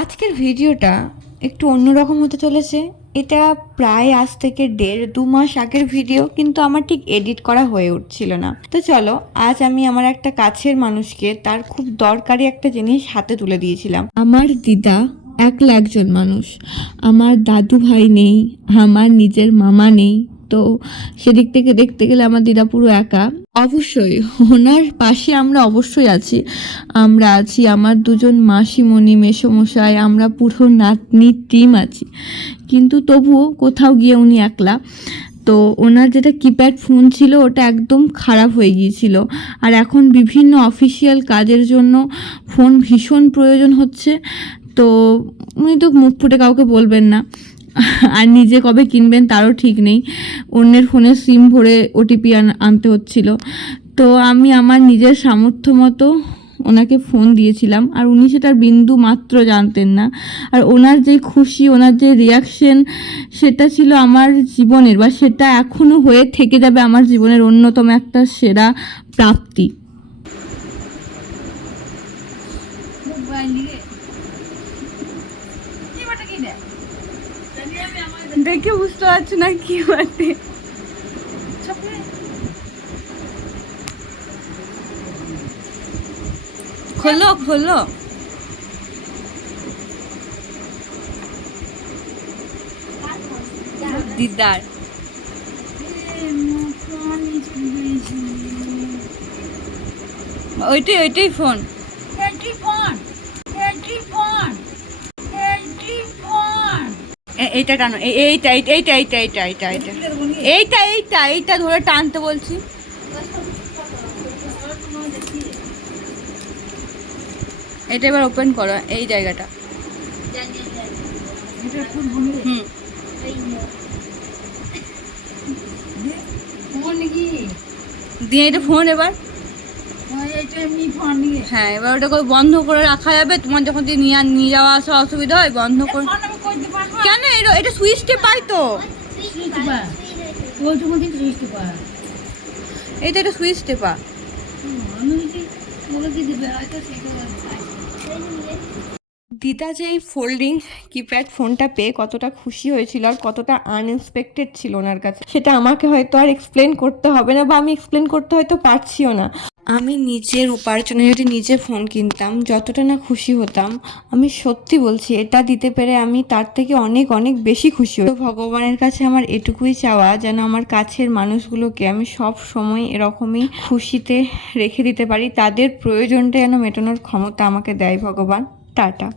আজকের ভিডিওটা একটু অন্যরকম হতে চলেছে। এটা প্রায় আজ থেকে 1.5-2 মাস আগের ভিডিও, কিন্তু আমার ঠিক এডিট করা হয়ে উঠছিল না। তো চলো, আজ আমি আমার একটা কাছের মানুষকে তার খুব দরকারি একটা জিনিস হাতে তুলে দিয়েছিলাম। আমার দিদা একলা একজন মানুষ, আমার দাদু ভাই নেই, আমার নিজের মামা নেই। তো সেদিক থেকে দেখতে গেলে আমার দিদা পুরো একা। অবশ্যই ওনার পাশে আমরা অবশ্যই আছি। আমরা আছি, আমার দুজন মাসিমণি মেসোমশাই, আমরা পুরো নাতনি টিম আছি, কিন্তু তবুও কোথাও গিয়ে উনি একলা। তো ওনার যেটা কিপ্যাড ফোন ছিল ওটা একদম খারাপ হয়ে গিয়েছিল, আর এখন বিভিন্ন অফিসিয়াল কাজের জন্য ফোন ভীষণ প্রয়োজন হচ্ছে। তো উনি তো মুখ ফুটে কাউকে বলবেন না, আর নিজে কবে কিনবেন তারও ঠিক নেই। অন্যের ফোনে সিম ভরে ওটিপি আনতে হচ্ছিল। তো আমি আমার নিজের সামর্থ্য মতো ওনাকে ফোন দিয়েছিলাম, আর উনি সেটার বিন্দু মাত্র জানতেন না। আর ওনার যে খুশি, ওনার যে রিয়াকশন, সেটা ছিল আমার জীবনের, বা সেটা এখনও হয়ে থেকে যাবে আমার জীবনের অন্যতম একটা সেরা প্রাপ্তি। দেখে বুঝতে পারছি না কি বটে। খোলো খোলো। দিদার ওইটাই ফোন। এইটা টানো, এইটা এইটা এইটা এইটা এইটা এইটা এইটা এইটা এইটা এইটা ধরে টানতে বলছি। এটা এবার ওপেন করো এই জায়গাটা। হুম, দিয়ে এটা ফোন এবার। হ্যাঁ, এবার ওটাকে বন্ধ করে রাখা যাবে। তোমার যখন নিয়ে যাওয়া আসা অসুবিধা হয় বন্ধ করে। কেন এটা সুইচ টেপাই তো, এটা এটা সুইচ টেপা। দিদা যে এই ফোল্ডিং কিপ্যাড ফোনটা পেয়ে কতটা খুশি হয়েছিল আর কতটা আনএক্সপেক্টেড ছিল ওনার কাছে, সেটা আমাকে হয়তো আর এক্সপ্লেন করতে হবে না, বা আমি এক্সপ্লেন করতে হয়তো পারছিও না। আমি নিজের উপার্জনে যদি নিজে ফোন কিনতাম, যতটা না খুশি হতাম, আমি সত্যি বলছি, এটা দিতে পেরে আমি তার থেকে অনেক অনেক বেশি খুশি হই। ভগবানের কাছে আমার এটুকুই চাওয়া, যেন আমার কাছের মানুষগুলোকে আমি সব সময় এরকমই খুশিতে রেখে দিতে পারি। তাদের প্রয়োজনটা যেন মেটানোর ক্ষমতা আমাকে দেয় ভগবান। টাটা।